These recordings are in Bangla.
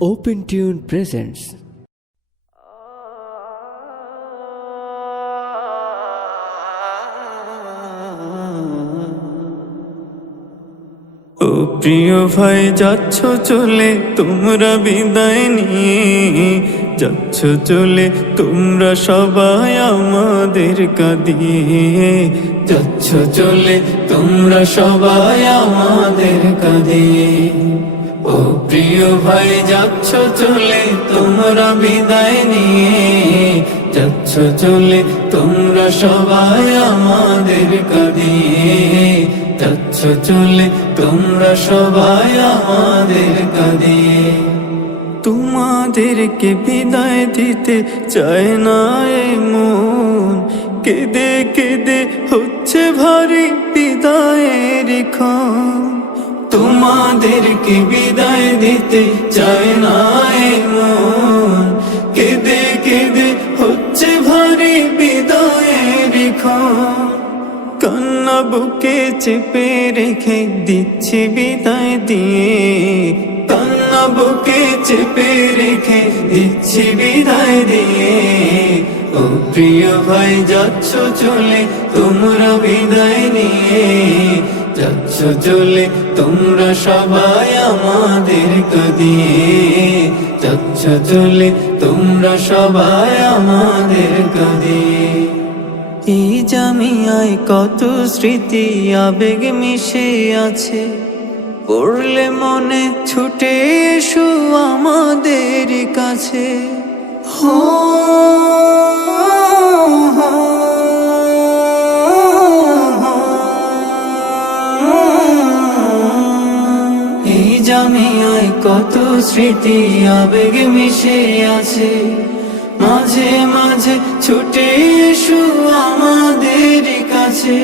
Open Tune presents. ও প্রিয় ভাই, যাচ্ছ চলে, তোমরা বিদায় নিয়ে। যাচ্ছ চলে, তোমরা সবাই আমাদের কাঁদিয়ে। যাচ্ছ চলে, তোমরা সবাই আমাদের কাঁদিয়ে। ও প্রিয় ভাই, যাচ্ছ চলে তোমরা বিদায় নিয়ে। যাচ্ছ চলে তোমরা সবাই আমাদের কাঁদিয়ে যাচ্ছ চলে তোমরা সবাই আমাদের কাঁদিয়ে তোমাদেরকে বিদায় দিতে চায় না মন কেঁদে কেঁদে হচ্ছে ভারী বিদায়ের ক্ষণ। তোমাদেরকে বিদায় দিতে চায় না মন কেঁদে কেঁদে হচ্ছে ভারী ক্ষণ। কান্না বুকে চেপে রেখে দিচ্ছি বিদায় দিয়ে। কান্না বুকে চেপে রেখে দিচ্ছি বিদায় দিয়ে। ও প্রিয় ভাই, যাচ্ছ চলে তোমরা বিদায় নিয়ে। যাচ্ছ চলে তোমরা সবাই আমাদের কাঁদিয়ে যাচ্ছ চলে তোমরা সবাই আমাদের কাঁদিয়ে এই জামিয়ায় কত স্মৃতি আবেগ মিশে আছে। পড়লে মনে ছুটে এসো আমাদের কাছে। হো, জামিয়ায় কত স্মৃতি আবেগ মিশে আছে। মাঝে মাঝে ছুটে এসো আমাদের কাছে।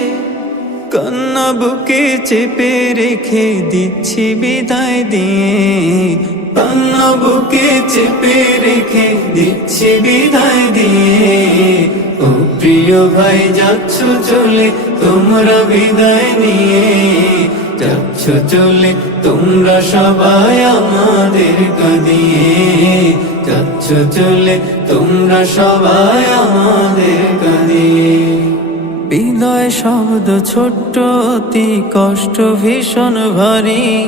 কান্না বুকে চেপে রেখে দিচ্ছি বিদায় দিয়ে। কান্না বুকে চেপে রেখে দিচ্ছি বিদায় দিয়ে। প্রিয় ভাই, যাচ্ছ চলে, তোমরা বিদায় নিয়ে। যাচ্ছ চলে, তোমরা সবাই আমাদের কাঁদিয়ে। যাচ্ছ চলে, তোমরা সবাই আমাদের কাঁদিয়ে। বিদায় শব্দ ছোট্ট, অতি কষ্ট, ভীষণ ভারী।